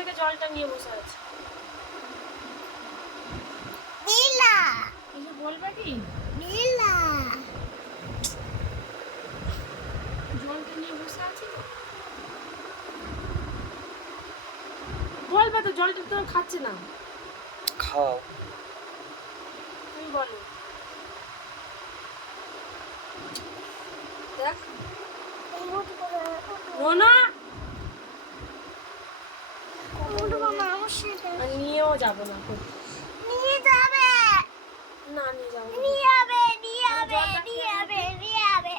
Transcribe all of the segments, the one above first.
থেকে জলটা নিয়ে বসে আছে। নীলা কিছু বলবে কি? নীলা জলটা নিয়ে বসে আছি তো। বলবে তো, জলটা তো খাচ্ছে না। খাও। তুমি বলো। দেখ রোনা, আর নিয়েও যাবো না। নিয়ে যাবে না, নিয়ে যাবো না। নিয়ে যাবে নিয়ে যাবে নিয়ে যাবে নিয়ে যাবে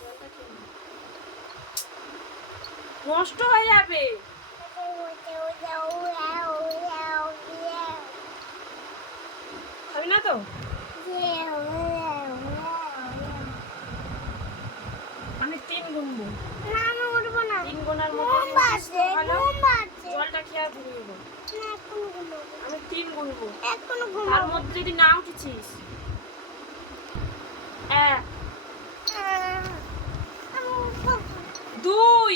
জলটা খেয়ে নে। নষ্ট হয়ে যাবে। খাবি না তো? মানে 3 গুনবো। না আমি উঠবো না 3 গোনার মতো ঘুম পাচ্ছে ঘুম পাচ্ছে জলটা খেয়ে আর ঘুমিয়ে নেবো। না এখন ঘুমাবো আমি 3 গুনবো। এখন তার ঘুমাবো মধ্যে যদি না উঠেছিস, 1 2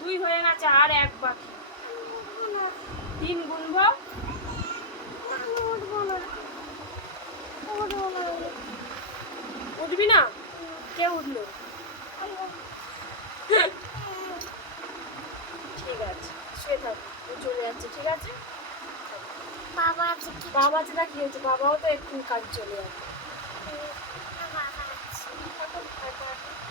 2 হয়ে গেছে, আর 1 বাকি। 3 গুনবো। উঠবি না? কে উঠলো? ঠিক আছে, শুয়ে থাক। ও চলে যাচ্ছে, ঠিক আছে? বাবা আছে কি বাবা যেটা কি হয়েছে, বাবাও তো একটু কাজ চলে যাবে। বাবা আছে থাকো, থাকো, থাকো।